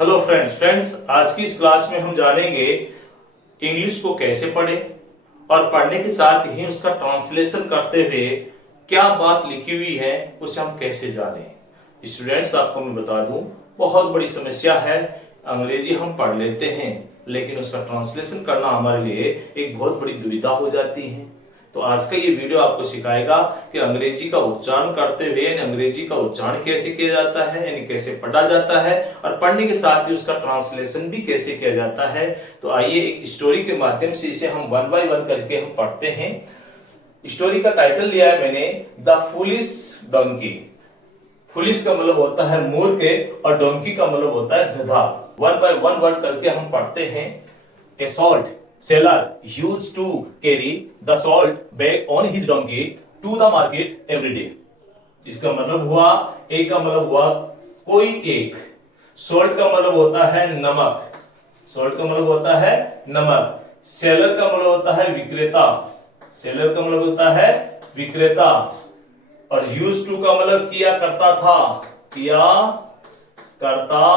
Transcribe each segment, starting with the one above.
Hello friends आज की इस क्लास में हम जानेंगे इंग्लिश को कैसे पढ़े और पढ़ने के साथ ही उसका ट्रांसलेशन करते हुए क्या बात लिखी हुई है उसे हम कैसे जानें। स्टूडेंट्स, आपको मैं बता दूं, बहुत बड़ी समस्या है। अंग्रेजी हम पढ़ लेते हैं लेकिन उसका ट्रांसलेशन करना हमारे लिए एक बहुत बड़ी दुविधा हो जाती है। तो आज का ये वीडियो आपको सिखाएगा कि अंग्रेजी का उच्चारण करते हुए यानी अंग्रेजी का उच्चारण कैसे किया जाता है, यानी कैसे पढ़ा जाता है, और पढ़ने के साथ ही उसका ट्रांसलेशन भी कैसे किया जाता है। तो आइए एक स्टोरी के माध्यम से इसे हम वन बाय वन करके हम पढ़ते हैं। स्टोरी का टाइटल लिया है मैंने द फूलिश डोंकी। फूलिश का मतलब होता है मूर्ख और डोंकी का मतलब होता है गधा। वन बाय वन वर्ड करके हम पढ़ते हैं। ए salt seller used to carry the salt bag on his donkey to the market every day। इसका मतलब हुआ, एक का मतलब हुआ कोई एक, सॉल्ट का मतलब होता है नमक, सॉल्ट का मतलब होता है नमक, सेलर का मतलब होता है विक्रेता, सेलर का मतलब होता है विक्रेता, और यूज टू का मतलब किया करता था, किया करता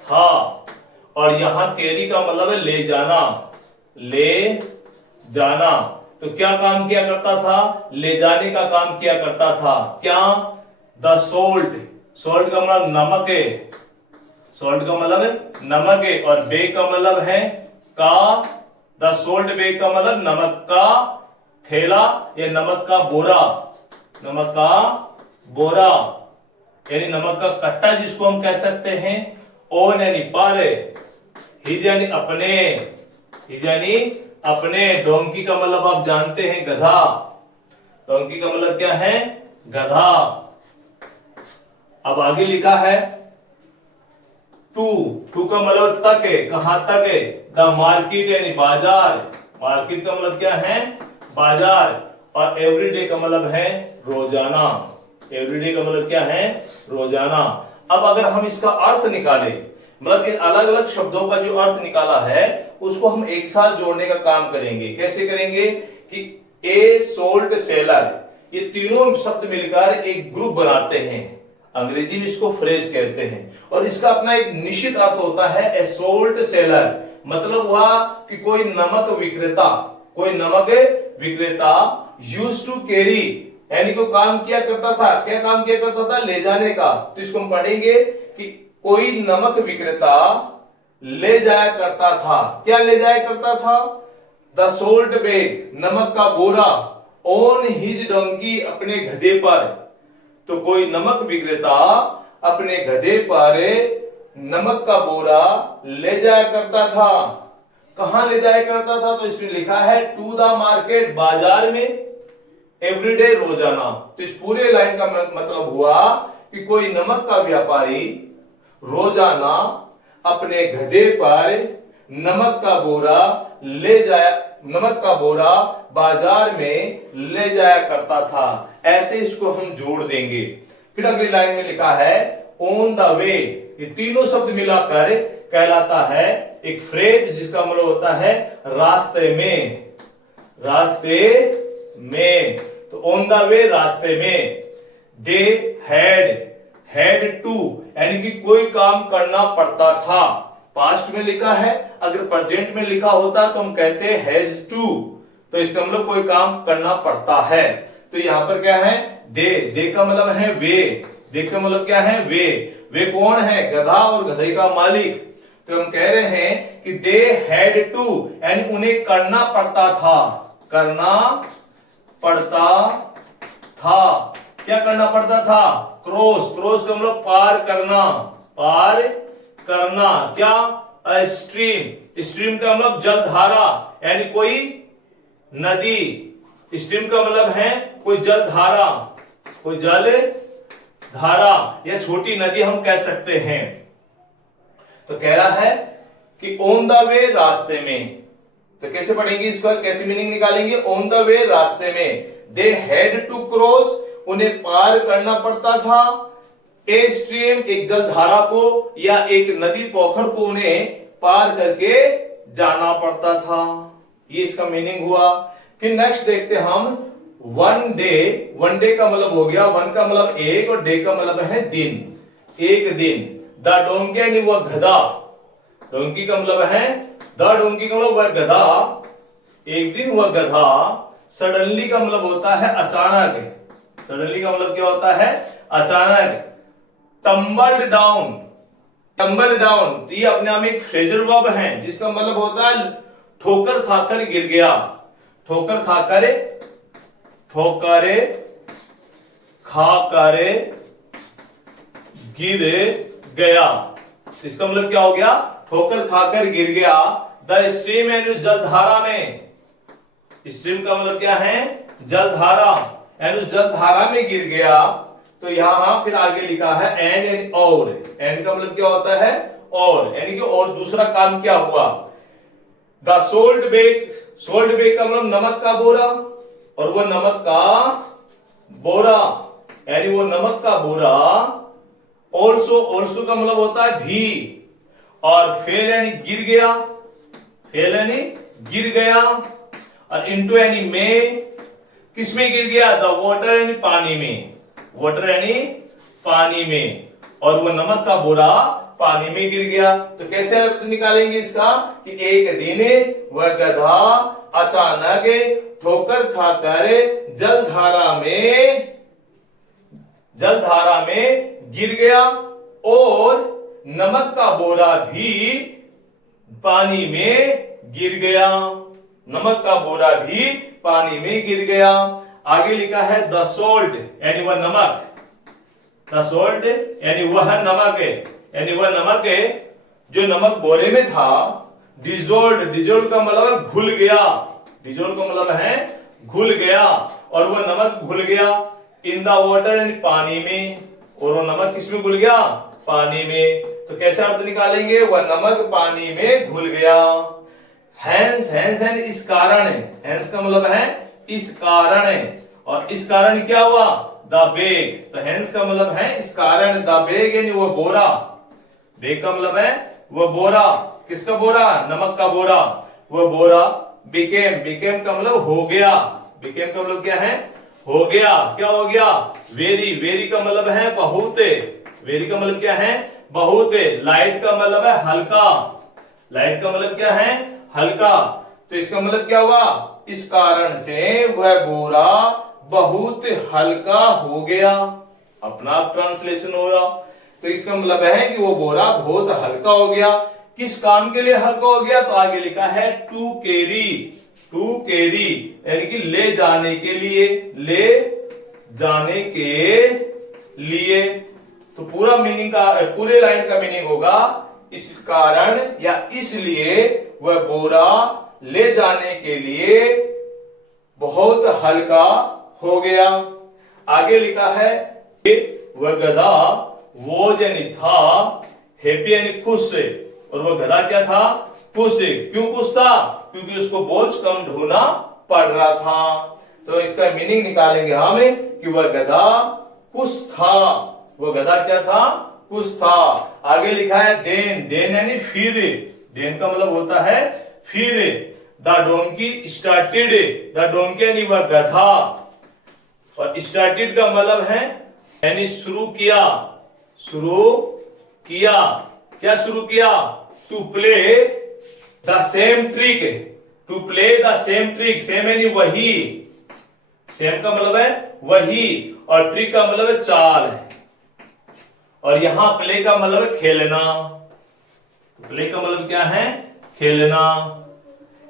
था, और यहां कैरी का मतलब है ले जाना, ले जाना। तो क्या काम किया करता था? ले जाने का काम किया करता था। क्या? द सोल्ट, सोल्ट का मतलब नमक है, सोल्ट का मतलब है नमक है, और बैग का मतलब है का, द सोल्ट बैग का मतलब नमक का थैला या नमक का बोरा, नमक का बोरा यानी नमक का कट्टा जिसको हम कह सकते हैं। ओन यानी पर, हिज यानी अपने, हिज यानी अपने, डोंकी का मतलब आप जानते हैं गधा, डोंकी का मतलब क्या है? गधा। अब आगे लिखा है टू, टू का मतलब तक है, कहां तक है? द मार्केट यानी बाजार, मार्केट का मतलब क्या है? बाजार, और एवरीडे का मतलब है रोजाना, एवरीडे का मतलब क्या है? रोजाना। अब अगर हम इसका अर्थ निकालें, मतलब इन अलग अलग शब्दों का जो अर्थ निकाला है उसको हम एक साथ जोड़ने का काम करेंगे। कैसे करेंगे कि ए सोल्ट सेलर, ये तीनों शब्द मिलकर एक ग्रुप बनाते हैं। अंग्रेजी में इसको फ्रेज कहते हैं और इसका अपना एक निश्चित अर्थ होता है। ए सोल्ट सेलर मतलब हुआ कि कोई नमक विक्रेता, कोई नमक विक्रेता यूज टू कैरी यानी कोई काम किया करता था। क्या काम किया करता था? ले जाने का। तो इसको हम पढ़ेंगे कि कोई नमक विक्रेता ले जाया करता था। क्या ले जाया करता था? द सोल्ट बैग, नमक का बोरा, ऑन हिज डोंकी, अपने गधे पर। तो कोई नमक विक्रेता अपने गधे पर नमक का बोरा ले जाया करता था। कहां ले जाया करता था? तो इसमें लिखा है टू द मार्केट, बाजार में, एवरीडे रोजाना। तो इस पूरे लाइन का मतलब हुआ कि कोई नमक का व्यापारी रोजाना अपने गधे पर नमक का बोरा ले जाया, नमक का बोरा बाजार में ले जाया करता था। ऐसे इसको हम जोड़ देंगे। फिर अगली लाइन में लिखा है ऑन द वे, ये तीनों शब्द मिलाकर कहलाता है एक फ्रेज जिसका मतलब होता है रास्ते में, रास्ते में। तो ऑन द वे, रास्ते में। दे हैड टू यानी कि कोई काम करना पड़ता था। पास्ट में लिखा है, अगर प्रेजेंट में लिखा होता तो हम कहते हैं हैज टू। तो इसका मतलब कोई काम करना पड़ता है। तो यहां पर क्या है? दे का मतलब है वे, दे का मतलब क्या है? वे कौन है? गधा और गधे का मालिक। तो हम कह रहे हैं कि दे हैड टू यानी उन्हें करना पड़ता था, करना पड़ता था। क्या करना पड़ता था? क्रॉस, क्रॉस का मतलब पार करना, पार करना। क्या? स्ट्रीम, स्ट्रीम का मतलब जलधारा यानी कोई नदी, स्ट्रीम का मतलब है कोई जलधारा, कोई जल धारा या छोटी नदी हम कह सकते हैं। तो कह रहा है कि ऑन द वे, रास्ते में। तो कैसे पढ़ेंगे इसका, कैसे मीनिंग निकालेंगे? ऑन द वे, रास्ते में। दे हैड टू क्रॉस, उन्हें पार करना पड़ता था। ए स्ट्रीम, एक जलधारा को या एक नदी पोखर को उन्हें पार करके जाना पड़ता था। ये इसका मीनिंग हुआ। फिर नेक्स्ट देखते हम वन डे। वन डे का मतलब हो गया, वन का मतलब एक और डे का मतलब है दिन, एक दिन। द डोंकी यानी वह गधा, डोंकी का मतलब है द डोंकी का मतलब वह गधा, एक दिन वह गधा, सडनली का मतलब होता है अचानक, सडनली का मतलब क्या होता है अचानक, टम्बल्ड डाउन, टम्बल डाउन ये अपने आप में एक फ्रेजल वर्ब है जिसका मतलब होता है ठोकर खाकर गिर गया, ठोकर खाकर, ठोकर खाकर गिर गया, इसका मतलब क्या हो गया ठोकर खाकर गिर गया। द स्ट्रीम यानी जलधारा में, स्ट्रीम का मतलब क्या है जलधारा, यानी जलधारा में गिर गया। तो यहां फिर आगे लिखा है एंड यानी और, एंड का मतलब क्या होता है और, यानी कि और दूसरा काम क्या हुआ। The salt bag, salt bag का मतलब नमक का बोरा, और वो नमक का बोरा यानी वो नमक का बोरा, ऑल्सो, ऑल्सो का मतलब होता है भी, और फेल यानी गिर गया, फेल यानी गिर गया, और इनटू यानी में, किसमें गिर गया द वाटर यानी पानी में, वाटर यानी पानी में, और वो नमक का बोरा पानी में गिर गया। तो कैसे अर्थ निकालेंगे इसका कि एक दिन वह गधा अचानक ठोकर खाकर जलधारा में, जलधारा में गिर गया, और नमक का बोरा भी पानी में गिर गया, नमक का बोरा भी पानी में गिर गया। आगे लिखा है द सोल्ट यानी वह नमक, द सोल्ट यानी वह नमक है, यानी वह नमक है जो नमक बोरे में था, डिजोल्ड, डिजोल्ड का मतलब है घुल गया, डिजोल्ड का मतलब है घुल गया, और वह नमक घुल गया इन द वाटर यानी पानी में, और वो नमक किसमें घुल गया पानी में। तो कैसे अर्थ निकालेंगे वह नमक पानी में घुल गया। हैंस, हैंस है इस कारण, हैंस का मतलब है इस कारण, और इस कारण क्या हुआ द बेग, तो हैंस का मतलब है इस कारण, द बेग यानी वो बोरा, बेग का मतलब है वो बोरा, किसका बोरा नमक का बोरा, वो बोरा बिकेम, बिकेम का मतलब हो गया, बिकेम का मतलब क्या है हो गया, क्या हो गया वेरी, वेरी का मतलब है बहुत, वेरी का मतलब क्या है बहुत, लाइट का मतलब है हल्का, लाइट का मतलब क्या है हल्का, तो इसका मतलब क्या हुआ इस कारण से वह बोरा बहुत हल्का हो गया, अपना ट्रांसलेशन हो रहा। तो इसका मतलब है कि वो बोरा बहुत हल्का हो गया, किस काम के लिए हल्का हो गया, तो आगे लिखा है टू कैरी, टू कैरी यानी कि ले जाने के लिए, ले जाने के लिए। तो पूरा मीनिंग का, पूरे लाइन का मीनिंग होगा इस कारण या इसलिए वह बोरा ले जाने के लिए बहुत हल्का हो गया। आगे लिखा है वह गधा वो यानी था, हैप्पी यानी खुश, और वह गधा क्या था खुश, क्यों खुश था क्योंकि उसको बोझ कम ढोना पड़ रहा था। तो इसका मीनिंग निकालेंगे हम कि वह गधा खुश था, वह गधा क्या था खुश था। आगे लिखा है देन, देन यानी फिर, देन का मतलब होता है फिर। The donkey started, the donkey यानी वह गधा, और स्टार्टेड का मतलब है यानी शुरू किया, शुरू किया, क्या शुरू किया to play the same trick, to play the same trick, same यानी वही, सेम का मतलब है वही, और ट्रिक का मतलब है चाल है, और यहां प्ले का मतलब है खेलना, प्ले का मतलब क्या है खेलना।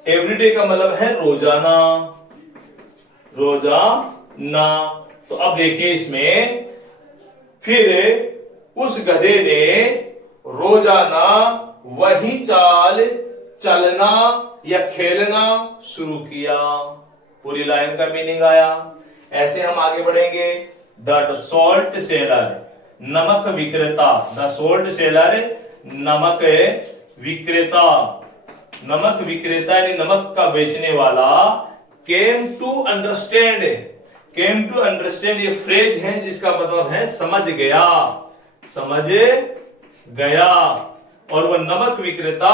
एवरीडे का मतलब है रोजाना, रोजाना। तो अब देखिए इसमें फिर उस गधे ने रोजाना वही चाल चलना या खेलना शुरू किया। पूरी लाइन का मीनिंग आया। ऐसे हम आगे बढ़ेंगे। द सॉल्ट सेलर, नमक विक्रेता, द सोल्ट सेलर नमक विक्रेता, नमक विक्रेता यानी नमक का बेचने वाला। Came to understand, came to understand ये फ्रेज है जिसका मतलब है समझ गया, समझ गया, और वह नमक विक्रेता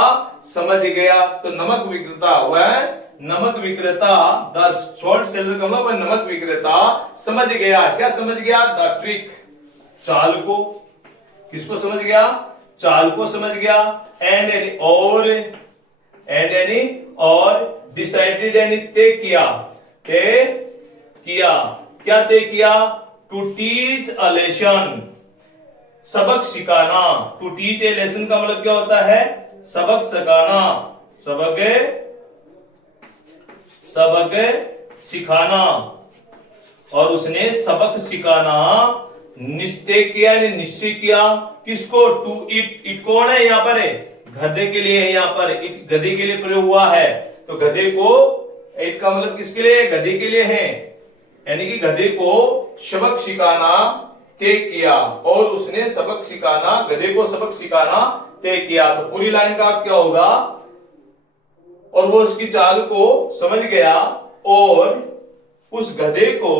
समझ गया। तो नमक विक्रेता वह नमक विक्रेता, द सॉल्ट सेलर का मतलब नमक विक्रेता समझ गया, क्या समझ गया द ट्रिक, चाल को। किसको समझ गया चाल को समझ गया, एंड यानी और डिसाइडेड यानी तय किया, क्या तय किया? टू टीच अ लेसन, सबक सिखाना। टू टीच ए लेसन का मतलब क्या होता है? सबक सिखाना, सबक सिखाना। और उसने सबक सिखाना निश्चय किया, यानी निश्चय किया। किसको? टू इट कौन है यहाँ पर? गधे के लिए है, यहाँ पर इट गधे के लिए प्रयोग हुआ है। तो गधे को, इट का मतलब किसके लिए? गधे के लिए है, यानी कि गधे को सबक सिखाना तय किया, और उसने सबक सिखाना, गधे को सबक सिखाना तय किया। तो पूरी लाइन का क्या होगा? और वो उसकी चाल को समझ गया और उस गधे को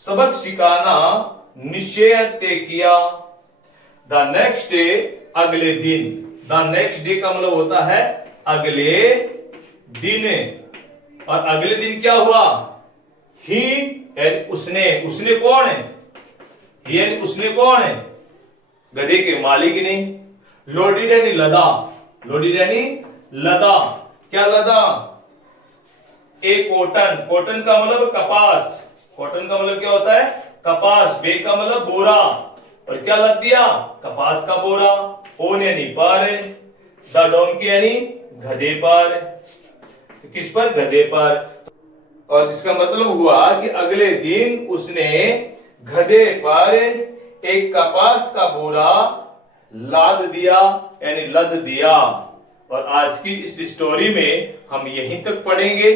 सबक सिखाना निश्चय तय किया। द नेक्स्ट डे, अगले दिन। द नेक्स्ट डे का मतलब होता है अगले दिन। और अगले दिन क्या हुआ? ही उसने कौन है? ही यानी उसने कौन है? गधे के मालिक ने। लोडेड यानी लदा, लोडेड यानी लदा। क्या लदा? ए कॉटन, कॉटन का मतलब कपास, कॉटन का मतलब क्या होता है? कपास। बेग का मतलब बोरा, और क्या लद दिया? कपास का बोरा। ओन यानी पर, द डोंकी यानी गधे पर। किस पर? गधे पर। और इसका मतलब हुआ कि अगले दिन उसने गधे पर एक कपास का बोरा लाद दिया, यानी लद दिया। और आज की इस स्टोरी में हम यहीं तक पढ़ेंगे।